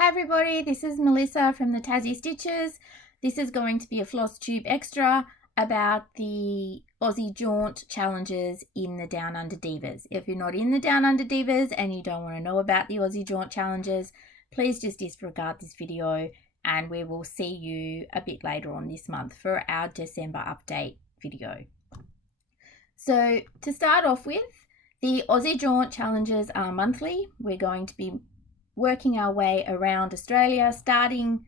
Hi everybody, this is Melissa from the Tassie Stitches. This is going to be a FlossTube extra about the Aussie Jaunt challenges in the Down Under Divas. If you're not in the Down Under Divas and you don't want to know about the Aussie Jaunt challenges, please just disregard this video and we will see you a bit later on this month for our December update video. So to start off with, the Aussie Jaunt challenges are monthly. We're going to be working our way around Australia, starting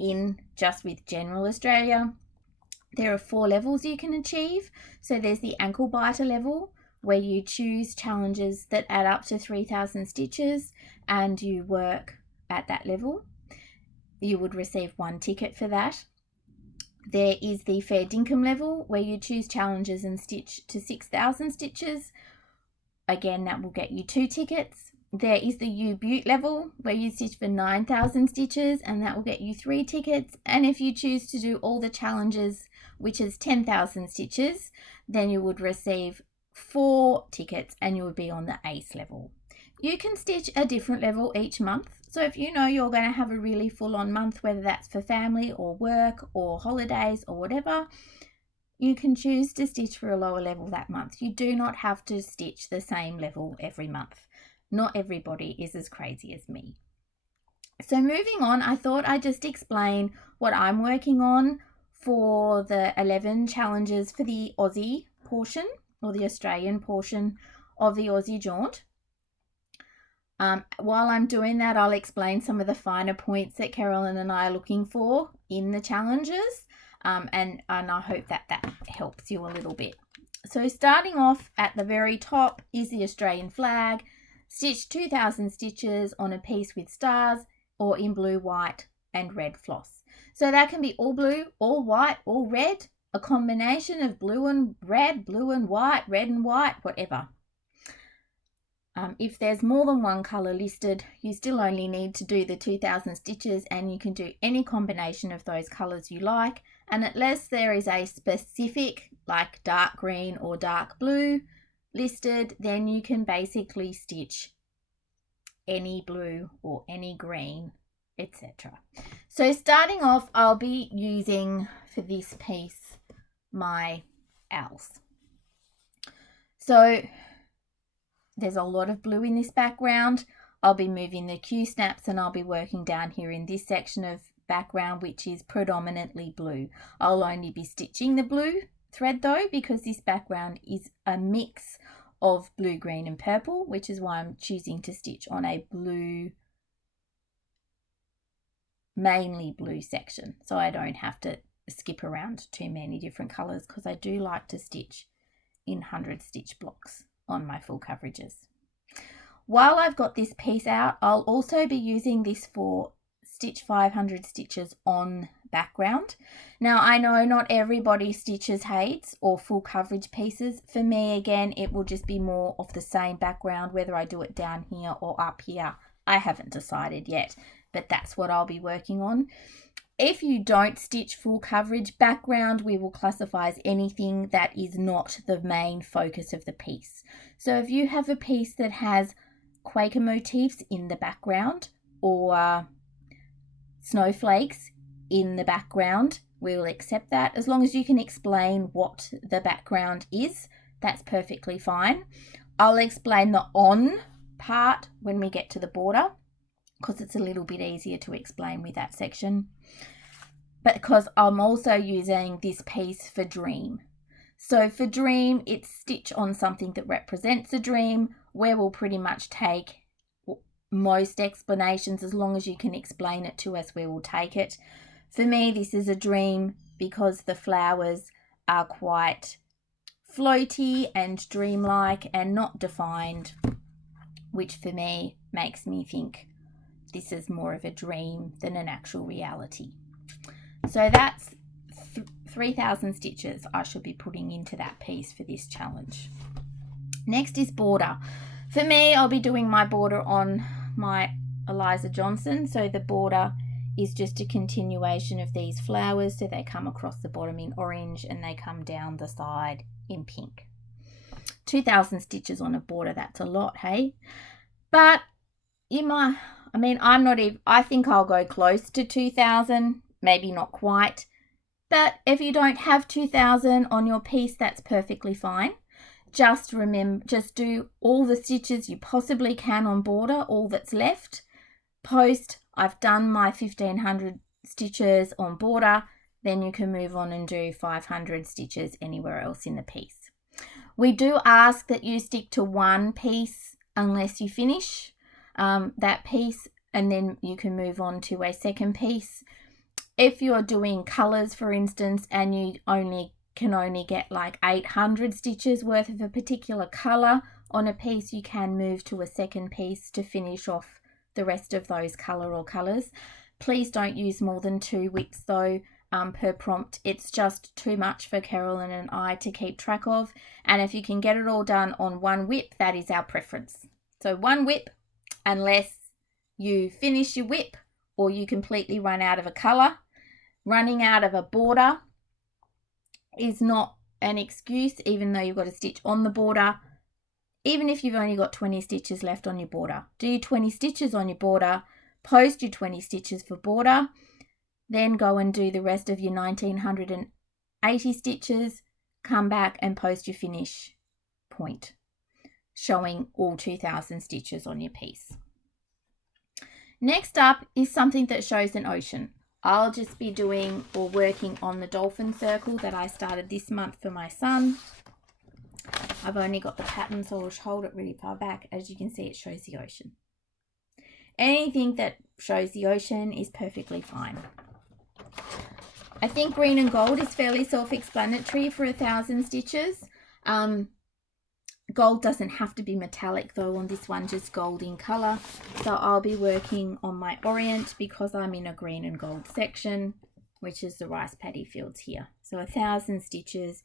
in just with general Australia. There are 4 levels you can achieve. So there's the ankle biter level, where you choose challenges that add up to 3,000 stitches and you work at that level. You would receive 1 ticket for that. There is the fair dinkum level, where you choose challenges and stitch to 6,000 stitches. Again, that will get you 2 tickets. There is the U-Butte level, where you stitch for 9,000 stitches and that will get you 3 tickets. And if you choose to do all the challenges, which is 10,000 stitches, then you would receive 4 tickets and you would be on the Ace level. You can stitch a different level each month. So if you know you're going to have a really full-on month, whether that's for family or work or holidays or whatever, you can choose to stitch for a lower level that month. You do not have to stitch the same level every month. Not everybody is as crazy as me. So moving on, I thought I'd just explain what I'm working on for the 11 challenges for the Aussie portion or the Australian portion of the Aussie Jaunt. While I'm doing that, I'll explain some of the finer points that Carolyn and I are looking for in the challenges, and I hope that helps you a little bit. So starting off at the very top is the Australian flag. Stitch 2,000 stitches on a piece with stars or in blue, white and red floss. So that can be all blue, all white, all red, a combination of blue and red, blue and white, red and white, whatever. If there's more than one colour listed, you still only need to do the 2,000 stitches and you can do any combination of those colours you like. And unless there is a specific, like dark green or dark blue, listed, then you can basically stitch any blue or any green, etc. So starting off, I'll be using for this piece my owls. So there's a lot of blue in this background. I'll be moving the Q snaps and I'll be working down here in this section of background, which is predominantly blue. I'll only be stitching the blue thread though, because this background is a mix of blue, green and purple, which is why I'm choosing to stitch on a blue, mainly blue section, so I don't have to skip around too many different colors, because I do like to stitch in 100 stitch blocks on my full coverages. While I've got this piece out, I'll also be using this for stitch 500 stitches on background. Now I know not everybody stitches heights or full coverage pieces. For me, again, it will just be more of the same background, whether I do it down here or up here. I haven't decided yet, but that's what I'll be working on. If you don't stitch full coverage background, we will classify as anything that is not the main focus of the piece. So if you have a piece that has Quaker motifs in the background or snowflakes in the background, we will accept that. As long as you can explain what the background is, that's perfectly fine. I'll explain the on part when we get to the border, because it's a little bit easier to explain with that section. But because I'm also using this piece for dream. So for dream, it's stitch on something that represents a dream, where we'll pretty much take most explanations. As long as you can explain it to us, we will take it. For me, this is a dream because the flowers are quite floaty and dreamlike and not defined, which for me makes me think this is more of a dream than an actual reality. So that's 3,000 stitches I should be putting into that piece for this challenge. Next is border. For me, I'll be doing my border on my Eliza Johnson. So the border is just a continuation of these flowers. So they come across the bottom in orange and they come down the side in pink. 2,000 stitches on a border, that's a lot, hey? But I mean, I'm not even, I think I'll go close to 2,000, maybe not quite. But if you don't have 2,000 on your piece, that's perfectly fine. Just remember, just do all the stitches you possibly can on border, all that's left. Post, I've done my 1,500 stitches on border, then you can move on and do 500 stitches anywhere else in the piece. We do ask that you stick to one piece unless you finish that piece, and then you can move on to a second piece. If you're doing colors, for instance, and you can only get like 800 stitches worth of a particular color on a piece, you can move to a second piece to finish off the rest of those color or colors. Please don't use more than 2 whips though per prompt. It's just too much for Carolyn and I to keep track of. And if you can get it all done on one whip, that is our preference. So one whip, unless you finish your whip or you completely run out of a color. Running out of a border is not an excuse, even though you've got a stitch on the border. Even if you've only got 20 stitches left on your border, do 20 stitches on your border, post your 20 stitches for border, then go and do the rest of your 1,980 stitches, come back and post your finish point, showing all 2,000 stitches on your piece. Next up is something that shows an ocean. I'll just be doing or working on the dolphin circle that I started this month for my son. I've only got the pattern, so I'll hold it really far back. As you can see, it shows the ocean. Anything that shows the ocean is perfectly fine. I think green and gold is fairly self-explanatory for 1,000 stitches. Gold doesn't have to be metallic though on this one, just gold in color. So I'll be working on my orient because I'm in a green and gold section, which is the rice paddy fields here. So 1,000 stitches,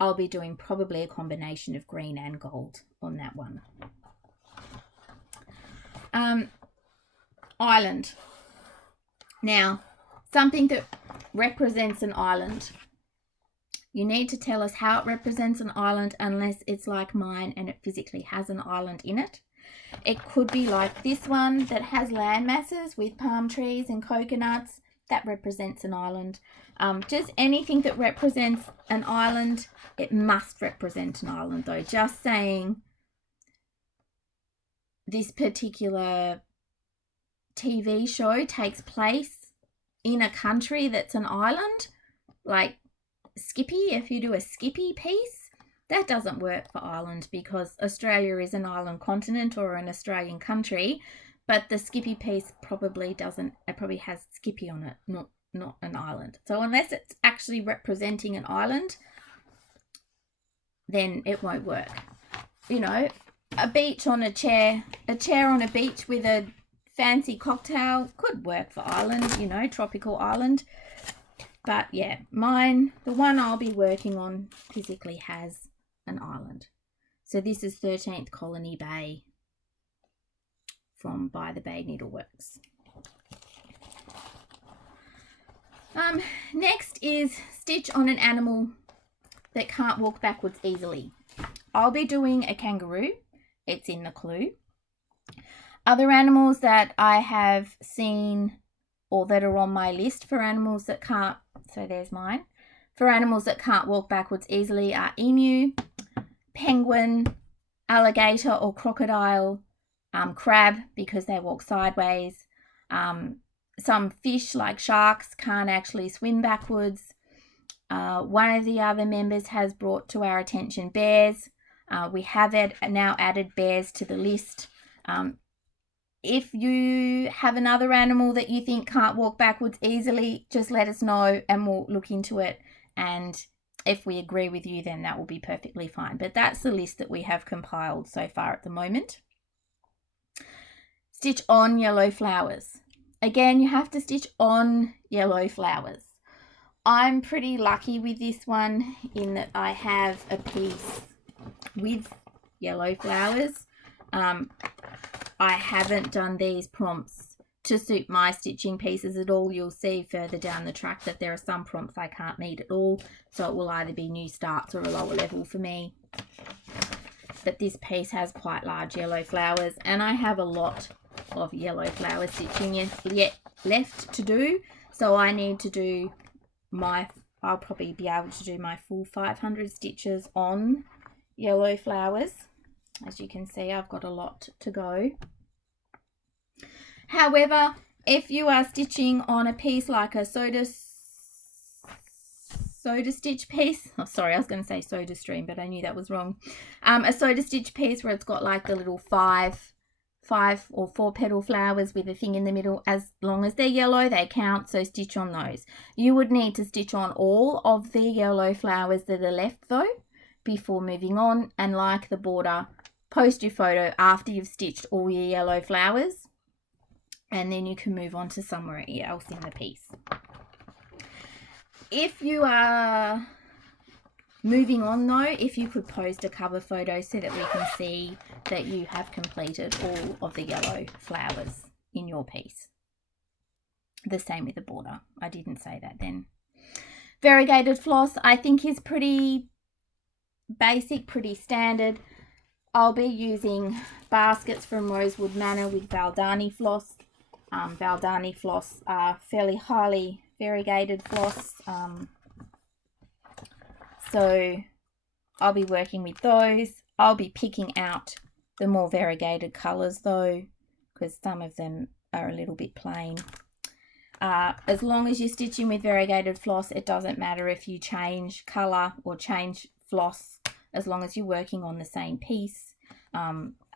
I'll be doing probably a combination of green and gold on that one. Island. Now, something that represents an island. You need to tell us how it represents an island unless it's like mine and it physically has an island in it. It could be like this one that has land masses with palm trees and coconuts. That represents an island. Just anything that represents an island, it must represent an island though. Just saying this particular TV show takes place in a country that's an island, like Skippy, if you do a Skippy piece, that doesn't work for Ireland because Australia is an island continent or an Australian country, but the Skippy piece probably doesn't, it probably has Skippy on it, not an island. So unless it's actually representing an island, then it won't work. You know, a beach on a chair on a beach with a fancy cocktail could work for Ireland, you know, tropical island. But yeah, mine, the one I'll be working on physically has an island. So this is 13th Colony Bay from By the Bay Needleworks. Next is stitch on an animal that can't walk backwards easily. I'll be doing a kangaroo. It's in the clue. Other animals that I have seen or that are on my list for animals that can't, so there's mine, for animals that can't walk backwards easily are emu, penguin, alligator or crocodile, crab because they walk sideways. Some fish like sharks can't actually swim backwards. One of the other members has brought to our attention bears. We have now added bears to the list. If you have another animal that you think can't walk backwards easily, just let us know and we'll look into it. And if we agree with you, then that will be perfectly fine. But that's the list that we have compiled so far at the moment. Stitch on yellow flowers. Again, you have to stitch on yellow flowers. I'm pretty lucky with this one in that I have a piece with yellow flowers. I haven't done these prompts to suit my stitching pieces at all. You'll see further down the track that there are some prompts I can't meet at all, so it will either be new starts or a lower level for me. But this piece has quite large yellow flowers, and I have a lot of yellow flower stitching yet left to do. So I need to do I'll probably be able to do my full 500 stitches on yellow flowers. As you can see, I've got a lot to go. However, if you are stitching on a piece like a soda stitch piece, oh sorry, I was going to say soda stream, but I knew that was wrong. A soda stitch piece where it's got like the little five or 4 petal flowers with a thing in the middle, as long as they're yellow they count, so stitch on those. You would need to stitch on all of the yellow flowers that are left though before moving on, and like the border, post your photo after you've stitched all your yellow flowers, and then you can move on to somewhere else in the piece. If you are moving on though, if you could post a cover photo so that we can see that you have completed all of the yellow flowers in your piece. The same with the border. I didn't say that then. Variegated floss I think is pretty basic, pretty standard. I'll be using baskets from Rosewood Manor with Valdani floss. Valdani floss are fairly highly variegated floss. So I'll be working with those. I'll be picking out the more variegated colours though, because some of them are a little bit plain. As long as you're stitching with variegated floss, it doesn't matter if you change colour or change floss, as long as you're working on the same piece.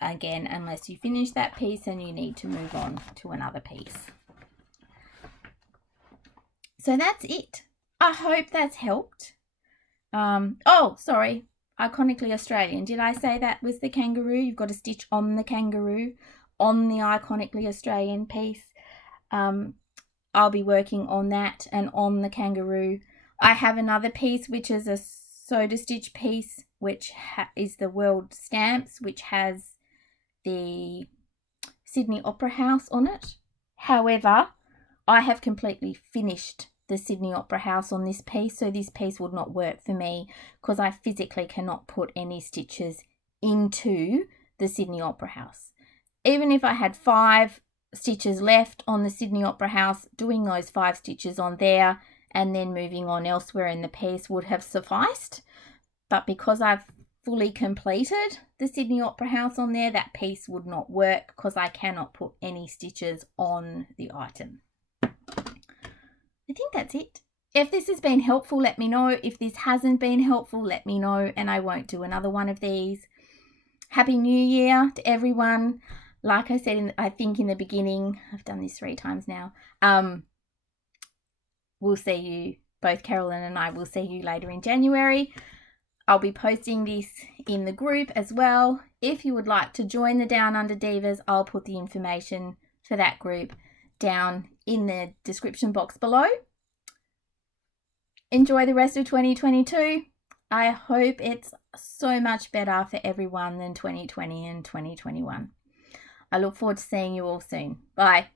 Again, unless you finish that piece and you need to move on to another piece. So that's it. I hope that's helped. Oh, sorry. Iconically Australian. Did I say that was the kangaroo? You've got to stitch on the kangaroo on the Iconically Australian piece. I'll be working on that and on the kangaroo. I have another piece which is a soda stitch piece, which is the World Stamps, which has the Sydney Opera House on it. However, I have completely finished the Sydney Opera House on this piece, so this piece would not work for me because I physically cannot put any stitches into the Sydney Opera House. Even if I had 5 stitches left on the Sydney Opera House, doing those 5 stitches on there and then moving on elsewhere in the piece would have sufficed. But because I've fully completed the Sydney Opera House on there, that piece would not work because I cannot put any stitches on the item. I think that's it. If this has been helpful, let me know. If this hasn't been helpful, let me know, and I won't do another one of these. Happy New Year to everyone. Like I said, I think in the beginning, I've done this 3 times now. We'll see you, both Carolyn and I will see you later in January. I'll be posting this in the group as well. If you would like to join the Down Under Divas, I'll put the information for that group down in the description box below. Enjoy the rest of 2022. I hope it's so much better for everyone than 2020 and 2021. I look forward to seeing you all soon. Bye.